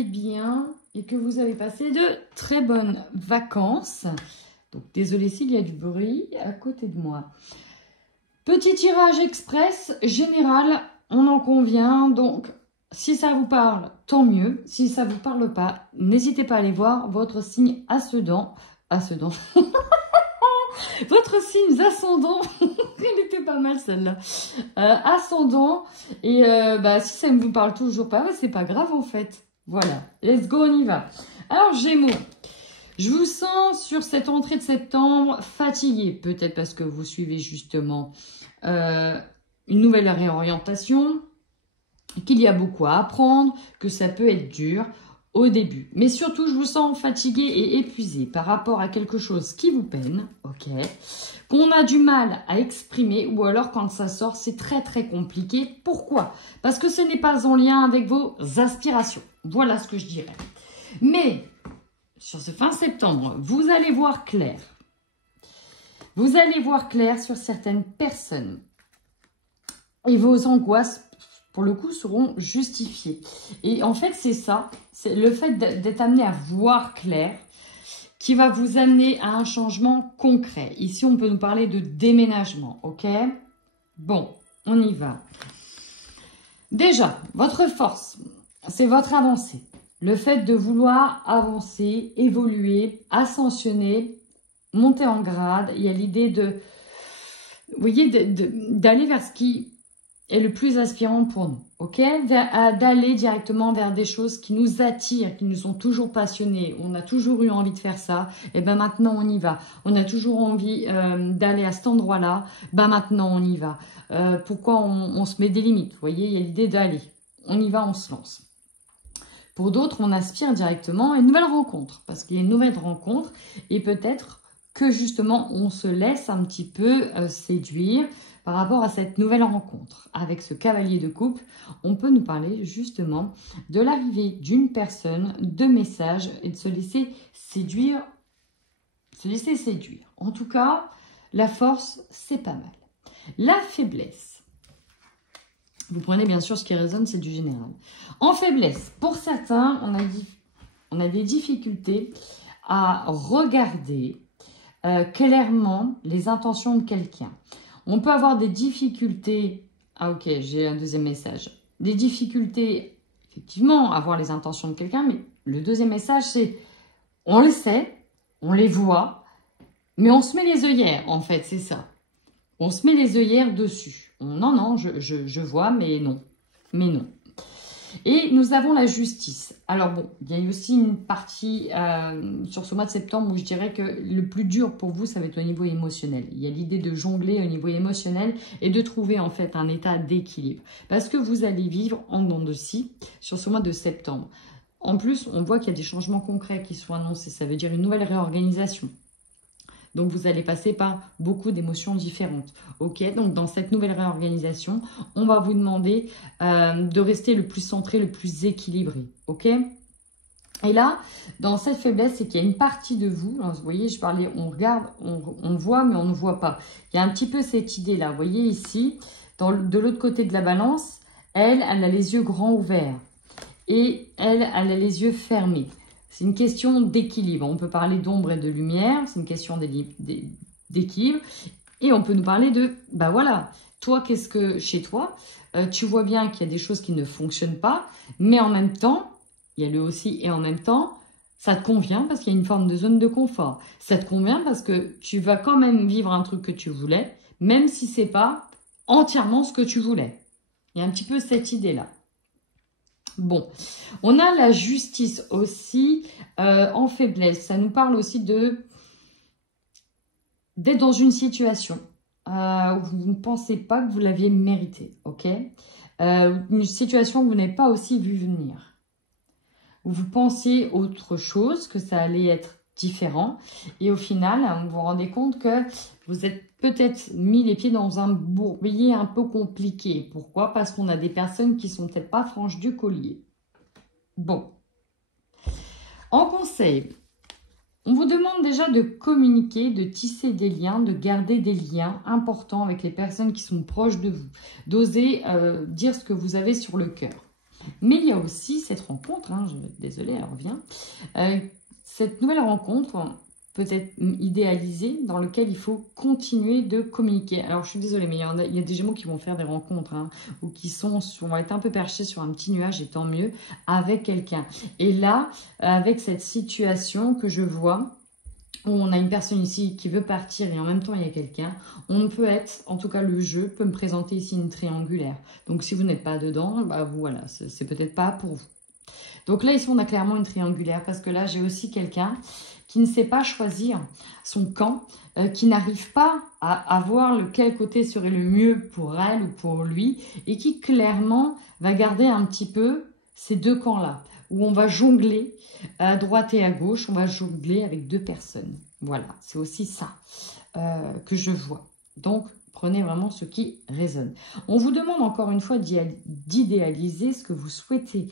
allez bien et que vous avez passé de très bonnes vacances. Donc, désolé s'il y a du bruit à côté de moi. Petit tirage express général, on en convient. Donc, si ça vous parle, tant mieux. Si ça ne vous parle pas, n'hésitez pas à aller voir votre signe ascendant. Votre signe ascendant. Elle était pas mal celle-là. Ascendant. Et si ça ne vous parle toujours pas, c'est pas grave en fait. Voilà, let's go, on y va. Alors, Gémeaux. Je vous sens sur cette entrée de septembre fatigué, peut-être parce que vous suivez justement une nouvelle réorientation, qu'il y a beaucoup à apprendre, que ça peut être dur au début. Mais surtout, je vous sens fatigué et épuisé par rapport à quelque chose qui vous peine, ok, qu'on a du mal à exprimer ou alors quand ça sort, c'est très très compliqué. Pourquoi? Parce que ce n'est pas en lien avec vos aspirations. Voilà ce que je dirais. Mais sur ce fin septembre, vous allez voir clair. Vous allez voir clair sur certaines personnes. Et vos angoisses, pour le coup, seront justifiées. Et en fait, c'est ça. C'est le fait d'être amené à voir clair qui va vous amener à un changement concret. Ici, on peut nous parler de déménagement, ok? Bon, on y va. Déjà, votre force, c'est votre avancée. Le fait de vouloir avancer, évoluer, ascensionner, monter en grade, il y a l'idée de, vous voyez, d'aller vers ce qui est le plus aspirant pour nous, ok? D'aller directement vers des choses qui nous attirent, qui nous ont toujours passionnés. On a toujours eu envie de faire ça, et ben maintenant on y va. On a toujours envie d'aller à cet endroit-là, ben maintenant on y va. Pourquoi on se met des limites? Vous voyez, il y a l'idée d'aller. On y va, on se lance. Pour d'autres, on aspire directement à une nouvelle rencontre, parce qu'il y a une nouvelle rencontre, et peut-être que justement, on se laisse un petit peu séduire par rapport à cette nouvelle rencontre. Avec ce cavalier de coupe, on peut nous parler justement de l'arrivée d'une personne, de messages, et de se laisser séduire. En tout cas, la force, c'est pas mal. La faiblesse. Vous prenez bien sûr ce qui résonne, c'est du général. En faiblesse, pour certains, on a des difficultés à regarder clairement les intentions de quelqu'un. On peut avoir des difficultés... Ah ok, j'ai un deuxième message. Des difficultés, effectivement, à voir les intentions de quelqu'un, mais le deuxième message, c'est on le sait, on les voit, mais on se met les œillères, en fait, c'est ça. On se met les œillères dessus. Non, je vois, mais non. Mais non. Et nous avons la justice. Alors bon, il y a aussi une partie sur ce mois de septembre où je dirais que le plus dur pour vous, ça va être au niveau émotionnel. Il y a l'idée de jongler au niveau émotionnel et de trouver en fait un état d'équilibre. Parce que vous allez vivre en dents de scie sur ce mois de septembre. En plus, on voit qu'il y a des changements concrets qui sont annoncés. Ça veut dire une nouvelle réorganisation. Donc, vous allez passer par beaucoup d'émotions différentes. Ok, donc dans cette nouvelle réorganisation, on va vous demander de rester le plus centré, le plus équilibré. Ok. Et là, dans cette faiblesse, c'est qu'il y a une partie de vous, alors, vous voyez, je parlais, on regarde, on voit, mais on ne voit pas. Il y a un petit peu cette idée-là. Vous voyez ici, de l'autre côté de la balance, elle a les yeux grands ouverts. Et elle a les yeux fermés. C'est une question d'équilibre. On peut parler d'ombre et de lumière. C'est une question d'équilibre. Et on peut nous parler de, bah voilà, toi, qu'est-ce que chez toi, tu vois bien qu'il y a des choses qui ne fonctionnent pas, mais en même temps, il y a le aussi et en même temps, ça te convient parce qu'il y a une forme de zone de confort. Ça te convient parce que tu vas quand même vivre un truc que tu voulais, même si c'est pas entièrement ce que tu voulais. Il y a un petit peu cette idée-là. Bon, on a la justice aussi en faiblesse. Ça nous parle aussi d'être dans une situation où vous ne pensez pas que vous l'aviez mérité, ok? Une situation que vous n'avez pas aussi vu venir. Où vous pensiez autre chose, que ça allait être différent. Et au final, vous vous rendez compte que vous êtes peut-être mis les pieds dans un bourbier un peu compliqué. Pourquoi? Parce qu'on a des personnes qui sont peut-être pas franches du collier. Bon. En conseil, on vous demande déjà de communiquer, de tisser des liens, de garder des liens importants avec les personnes qui sont proches de vous. D'oser dire ce que vous avez sur le cœur. Mais il y a aussi cette rencontre, hein, désolée, elle revient, cette nouvelle rencontre peut-être idéalisée dans laquelle il faut continuer de communiquer. Alors, je suis désolée, mais il y a des Gémeaux qui vont faire des rencontres hein, ou qui vont être un peu perchés sur un petit nuage, et tant mieux, avec quelqu'un. Et là, avec cette situation que je vois, où on a une personne ici qui veut partir et en même temps il y a quelqu'un, on peut être, en tout cas le jeu peut me présenter ici une triangulaire. Donc si vous n'êtes pas dedans, bah voilà, c'est peut-être pas pour vous. Donc là ici on a clairement une triangulaire parce que là j'ai aussi quelqu'un qui ne sait pas choisir son camp, qui n'arrive pas à voir lequel côté serait le mieux pour elle ou pour lui et qui clairement va garder un petit peu ces deux camps-là, où on va jongler à droite et à gauche, on va jongler avec deux personnes. Voilà, c'est aussi ça que je vois. Donc, prenez vraiment ce qui résonne. On vous demande encore une fois d'idéaliser ce que vous souhaitez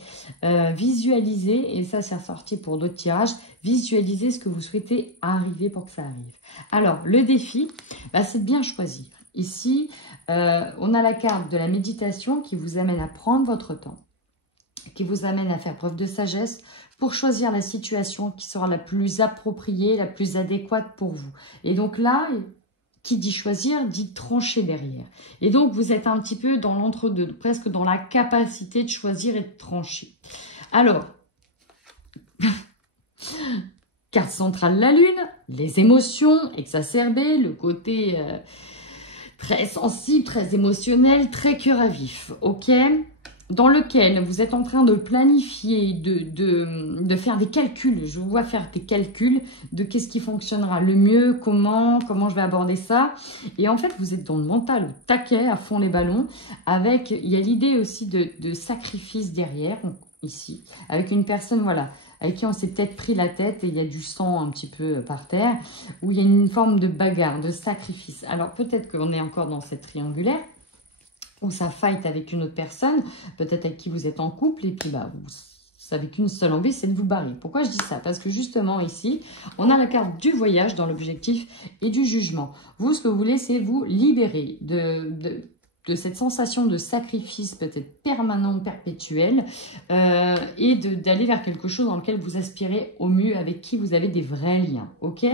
visualiser, et ça c'est ressorti pour d'autres tirages, visualiser ce que vous souhaitez arriver pour que ça arrive. Alors, le défi, bah, c'est de bien choisir. Ici, on a la carte de la méditation qui vous amène à prendre votre temps, qui vous amène à faire preuve de sagesse pour choisir la situation qui sera la plus appropriée, la plus adéquate pour vous. Et donc là, qui dit choisir, dit trancher derrière. Et donc, vous êtes un petit peu dans l'entre-deux, presque dans la capacité de choisir et de trancher. Alors, carte centrale, la Lune, les émotions exacerbées, le côté très sensible, très émotionnel, très cœur à vif, ok ? Dans lequel vous êtes en train de planifier, de faire des calculs. Je vous vois faire des calculs de qu'est-ce qui fonctionnera le mieux, comment je vais aborder ça. Et en fait, vous êtes dans le mental, au taquet, à fond les ballons. Il y a l'idée aussi de sacrifice derrière, ici, avec une personne, voilà, avec qui on s'est peut-être pris la tête et il y a du sang un petit peu par terre, où il y a une forme de bagarre, de sacrifice. Alors peut-être qu'on est encore dans cette triangulaire, ou ça fight avec une autre personne, peut-être avec qui vous êtes en couple, et puis bah, vous savez qu'une seule envie, c'est de vous barrer. Pourquoi je dis ça? Parce que justement ici, on a la carte du voyage dans l'objectif et du jugement. Vous, ce que vous voulez, c'est vous libérer de cette sensation de sacrifice peut-être permanent, perpétuel, et d'aller vers quelque chose dans lequel vous aspirez au mieux, avec qui vous avez des vrais liens, ok?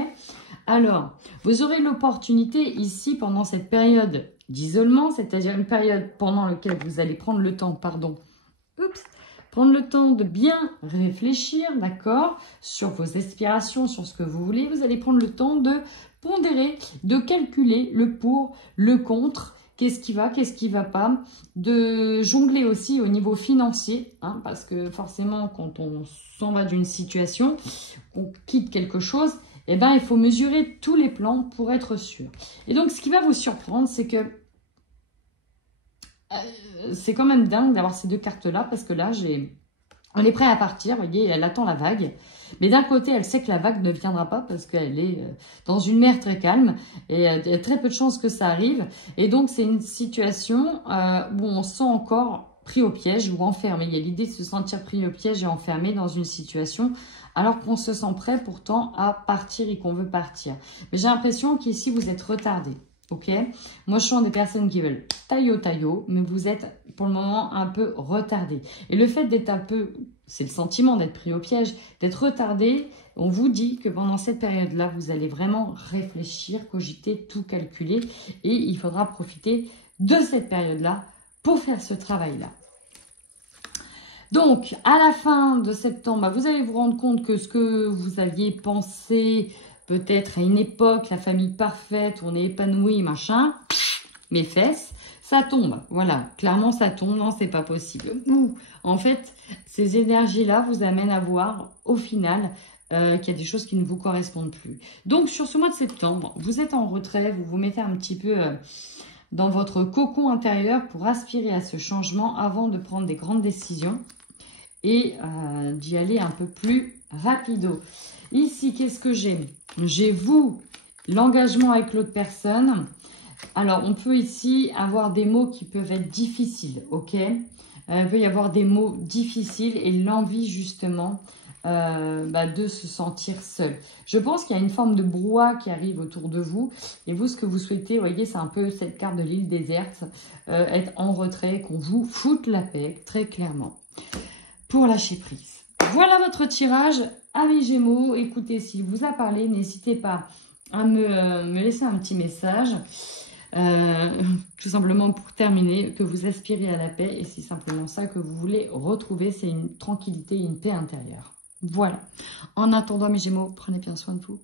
Alors, vous aurez l'opportunité ici, pendant cette période d'isolement, c'est-à-dire une période pendant laquelle vous allez prendre le temps, prendre le temps de bien réfléchir, d'accord, sur vos aspirations, sur ce que vous voulez. Vous allez prendre le temps de pondérer, de calculer le pour, le contre, qu'est-ce qui va pas, de jongler aussi au niveau financier, hein, parce que forcément, quand on s'en va d'une situation, on quitte quelque chose, eh ben, il faut mesurer tous les plans pour être sûr. Et donc, ce qui va vous surprendre, c'est que c'est quand même dingue d'avoir ces deux cartes-là, parce que là, on est prêt à partir, vous voyez, elle attend la vague. Mais d'un côté, elle sait que la vague ne viendra pas parce qu'elle est dans une mer très calme et il y a très peu de chances que ça arrive. Et donc, c'est une situation où on se sent encore pris au piège ou enfermé. Il y a l'idée de se sentir pris au piège et enfermé dans une situation alors qu'on se sent prêt pourtant à partir et qu'on veut partir. Mais j'ai l'impression qu'ici, vous êtes retardé. Ok, moi je sens des personnes qui veulent taillot, mais vous êtes pour le moment un peu retardé. Et le fait d'être un peu, c'est le sentiment d'être pris au piège, d'être retardé, on vous dit que pendant cette période-là, vous allez vraiment réfléchir, cogiter, tout calculer. Et il faudra profiter de cette période-là pour faire ce travail-là. Donc, à la fin de septembre, vous allez vous rendre compte que ce que vous aviez pensé, peut-être à une époque, la famille parfaite, où on est épanoui, machin, mes fesses, ça tombe. Voilà, clairement ça tombe, non, c'est pas possible. En fait, ces énergies-là vous amènent à voir, au final, qu'il y a des choses qui ne vous correspondent plus. Donc, sur ce mois de septembre, vous êtes en retrait, vous vous mettez un petit peu dans votre cocon intérieur pour aspirer à ce changement avant de prendre des grandes décisions et d'y aller un peu plus rapido. Ici, qu'est-ce que j'ai? J'ai vous, l'engagement avec l'autre personne. Alors, on peut ici avoir des mots qui peuvent être difficiles, ok? Il peut y avoir des mots difficiles et l'envie, justement, de se sentir seul. Je pense qu'il y a une forme de brouhaha qui arrive autour de vous. Et vous, ce que vous souhaitez, vous voyez, c'est un peu cette carte de l'île déserte, être en retrait, qu'on vous foute la paix, très clairement, pour lâcher prise. Voilà votre tirage, amis Gémeaux. Écoutez, s'il vous a parlé, n'hésitez pas à me laisser un petit message. Tout simplement pour terminer, que vous aspirez à la paix et c'est simplement ça que vous voulez retrouver, c'est une tranquillité, une paix intérieure. Voilà. En attendant mes Gémeaux, prenez bien soin de vous.